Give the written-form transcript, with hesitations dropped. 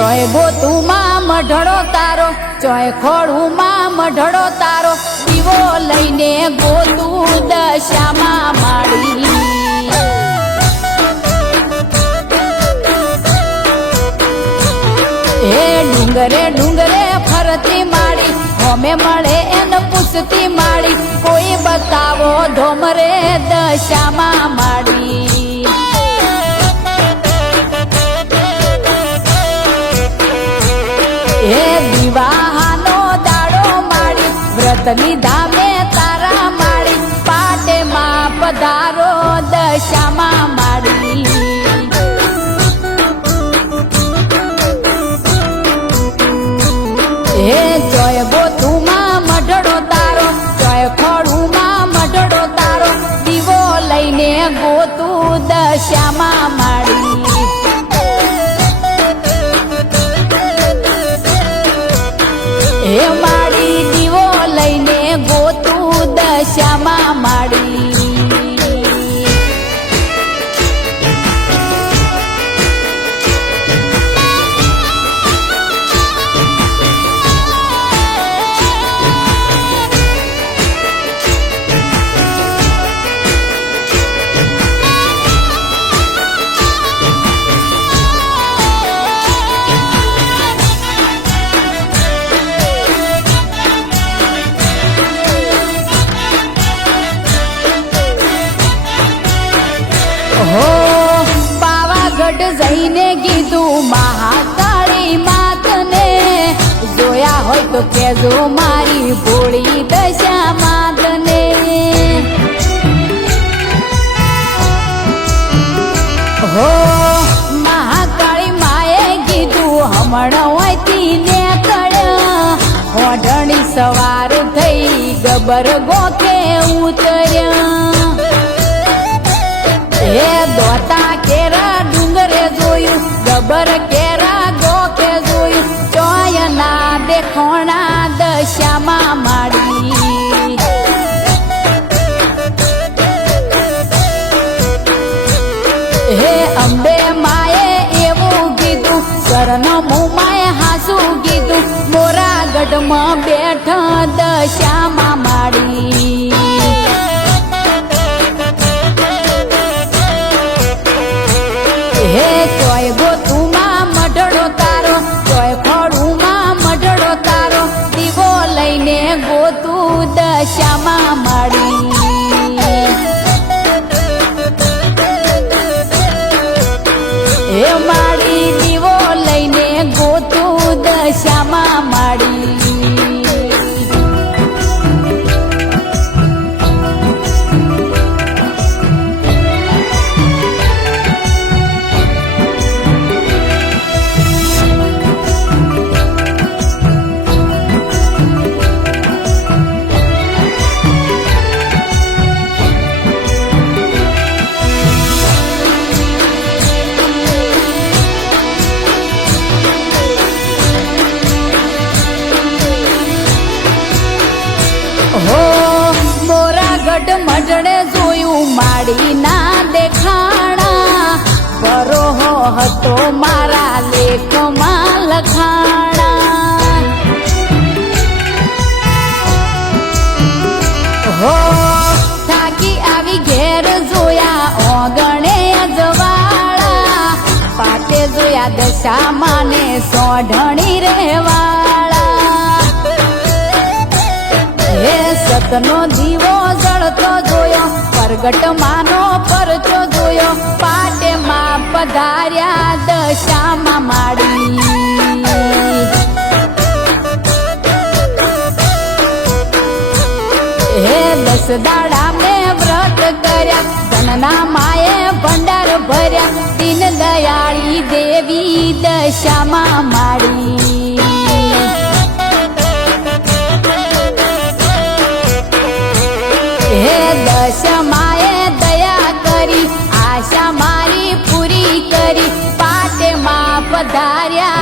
ચોય ગોતુમાં મઢડો તારો, ચોય ખોડુમાં મઢડો તારો, દીવો લઈને ગોતું દશામાં માડી. હે ડુંગરે ડુંગરે ફરતી માડી, હોમે મળે એને પૂછતી માડી, કોઈ બતાવો ધોમરે દશામાં માડી. હે વિવાહનો દાડો માડી, વ્રત લીધા મેં તારા માડી, પાટેમાં પધારો દશામાં માડી. હે ચોય ગોતુમાં મઢડો તારો, ચોય ખોડુમાં મઢડો તારો, દીવો લઈને ગોતું દશામાં માડી. હે માડી દીવો લઈને ગોતું દશામાં માડી. હો પાવાગઢ જઈને કીધું મહાકાળી માતને, જોયા હોય તો કેજો મારી ભોળી દશા માતને. હો મહાકાળી માએ કીધું હમણાં હોયથી ને કળ્યા, હોઢણી સવાર થઈ ગબર ગોખે ઉતર્યા. હે દોતા કેરા ડુંગરે જોયું, ગબર કેરા ગોખે જોયું, ચોય ના દેખોણા દશામાં માડી. હે અંબે માએ એવું કીધું, શરણ મુમાએ હાસું કીધું, મોરાગઢમાં બેઠા દશામાં માડી. હે ચોય ગોતુમાં મઢડો તારો, ચોય ખોડુમાં મઢડો તારો, દીવો લઈને ગોતું દશામાં માડી. હે માડી દીવો લઈને ગોતું દશામાં માડી. હો મોરાગઢ મઢડે જોયું માડી ના દેખાણા, બરોહો હતો મારા લેખમાં લખાણા. હો થાકી આવી ઘેર જોયા ઓગણે અજવાળા, પાટે જોયા દશામાં ને સોઢણી રેવાળા. હે સતનો દીવો જળતો જોયો, પ્રગટ માનો પરચો જોયો, પાટેમાં પધાર્યા દશામાં માડી. હે 10 દાડા મેં વ્રત કર્યા, ધનના માએ ભંડાર ભર્યા, દીન દયાળી દેવી દશામાં માડી. હે દશમાએ દયા કરી, આશા મારી પૂરી કરી, પાટેમાં પધાર્યા